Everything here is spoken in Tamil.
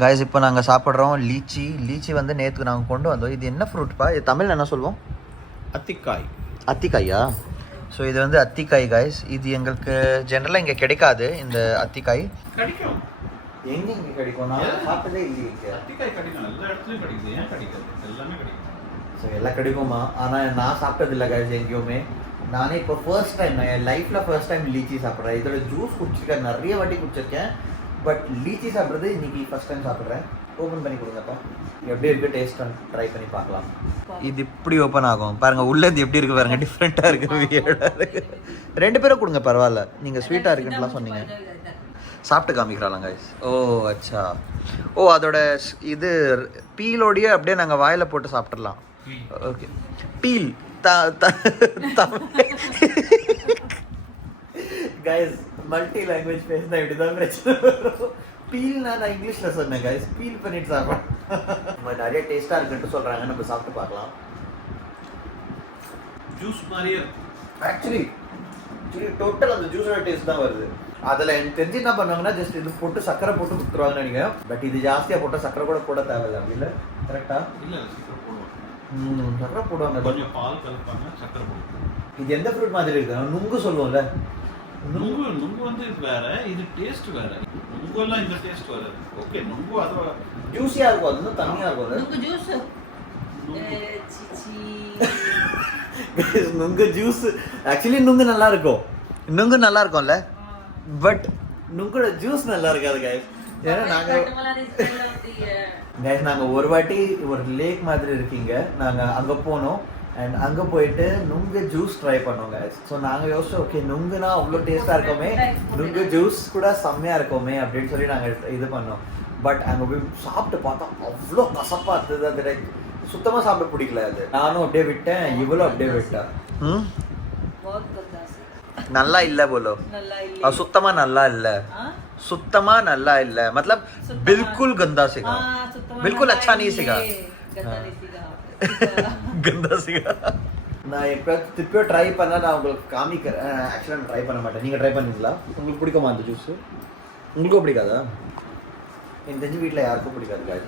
காய்ஸ் இப்போ நாங்கள் சாப்பிட்றோம் லீச்சி வந்து நேற்று நாங்கள் கொண்டு வந்தோம். இது என்ன ஃப்ரூட்ப்பா? இது தமிழ் என்ன சொல்லுவோம்? அத்திக்காய். அத்திக்காயா? ஸோ இது வந்து அத்திக்காய் காய்ஸ். இது எங்களுக்கு ஜென்ரலாக இங்கே கிடைக்காது. இந்த அத்திக்காய் கிடைக்கும். எங்கே இங்கே கிடைக்கும்? நான் சாப்பிட்டதே இல்லையே. அத்திக்காய் கிடைக்கும், எல்லா இடத்துலையும் கிடைக்குது. ஏன் கிடைக்காது? எல்லாமே கிடைக்கும். ஸோ எல்லாம் கிடைக்குமா? ஆனால் நான் சாப்பிட்டதில்லை காய்ஸ் எங்கேயுமே. நானே இப்போ ஃபர்ஸ்ட் டைம் என் லைஃப்பில் ஃபர்ஸ்ட் டைம் லீச்சி சாப்பிட்றேன். இதோட ஜூஸ் குடிச்சிருக்கேன், நிறைய வாட்டி குடிச்சிருக்கேன். பட் லீச்சி சாப்பிட்றது இன்றைக்கி ஃபஸ்ட் டைம் சாப்பிட்றேன். ஓப்பன் பண்ணி கொடுங்கப்பா. எப்படி இருக்குது டேஸ்ட் ட்ரை பண்ணி பார்க்கலாம். இது இப்படி ஓப்பன் ஆகும் பாருங்கள். உள்ளது எப்படி இருக்குது பாருங்கள், டிஃப்ரெண்ட்டாக இருக்குது. ரெண்டு பேரும் கொடுங்க பரவாயில்ல. நீங்கள் ஸ்வீட்டாக இருக்குன்னுலாம் சொன்னீங்க. சாப்பிட்டு காமிக்கிறாங்க கைஸ். ஓ அச்சா. ஓ அதோட இது பீலோடையே அப்படியே நாங்கள் வாயில் போட்டு சாப்பிட்றலாம். Okay feel guys multi language பேசினா இப்படி தான் பிரச்சனை வரும். பீல்னா நான் இங்கிலீஷில் சொன்னேன் கைஸ். பீல் பண்ணிட்டு சாப்பிட்றோம். நிறைய டேஸ்ட்டாக இருக்குன்ட்டு சொல்கிறாங்க. நம்ம சாப்பிட்டு பார்க்கலாம். ஜூஸ் மாதிரியே ஆக்சுவலி டோட்டல் அந்த ஜூஸோட டேஸ்ட் தான் வருது. அதில் எனக்கு தெரிஞ்சு என்ன பண்ணுவாங்கன்னா ஜஸ்ட் இது போட்டு சக்கரை போட்டு கொடுத்துருவாங்கன்னு நினைக்கிறேன். பட் இது ஜாஸ்தியாக போட்டால் சக்கரை கூட போட தேவையில்லை. அப்படி இல்லை கரெக்டாக? இல்லை, சக்கரை போடுவாங்க. சக்கரை போடுவாங்க. கொஞ்சம் பால் கலப்பாங்க, சக்கரை போடுவாங்க. இது எந்த ஃப்ரூட் மாதிரி இருக்கு? நுங்கு சொல்லுவோம்ல. நுங்கு வந்து இது வேற, இது டேஸ்ட் வேற. நுங்கு எல்லாம் இந்த டேஸ்ட் வராது. ஓகே நுங்கு அது ஜூஸியாக இருக்கும், அது வந்து தண்ணியாக இருக்கும். நுங்கு ஜூஸ் நுங்கு ஜூஸ் ஆக்சுவலி நுங்கு நல்லா இருக்கும். நுங்கு நல்லா இருக்கும்ல, பட் நுங்கோட ஜூஸ் நல்லா இருக்காது கைஸ். ஏன்னா நாங்கள் ஒரு வாட்டி ஒரு லேக் மாதிரி இருக்கீங்க, நாங்கள் அங்கே போனோம். அண்ட் அங்கே போயிட்டு நுங்கு ஜூஸ் ட்ரை பண்ணோம் கைஸ். ஸோ நாங்கள் யோசிச்சோம் ஓகே நுங்குனா அவ்வளோ டேஸ்ட்டாக இருக்கோமே, நுங்கு ஜூஸ் கூட செம்மையாக இருக்கோமே அப்படின்னு சொல்லி நாங்கள் இது பண்ணோம். பட் அங்கே போய் சாப்பிட்டு பார்த்தா அவ்வளோ கசப்பாக இருந்தது. அது சுத்தமாக சாப்பிட பிடிக்கல. அது நானும் அப்படியே விட்டேன், இவ்வளோ அப்படியே விட்டேன். நல்லா இல்லை போலோ, சுத்தமா நல்லா இல்லை, சுத்தமா நல்லா இல்லை. मतलब बिल्कुल गंदा सीगा, बिल्कुल अच्छा नहीं सीगा, गंदा सीगा. நான் எப்போ திருப்பியோ ட்ரை பண்ணால் நான் உங்களுக்கு காமிக்கிறேன். ஆக்சுவலாக நான் ட்ரை பண்ண மாட்டேன். நீங்கள் ட்ரை பண்ணுவீங்களா? உங்களுக்கு பிடிக்குமா அந்த ஜூஸு? உங்களுக்கும் பிடிக்காதா? எனக்கு தெரிஞ்சு வீட்டில் யாருக்கும் பிடிக்காது.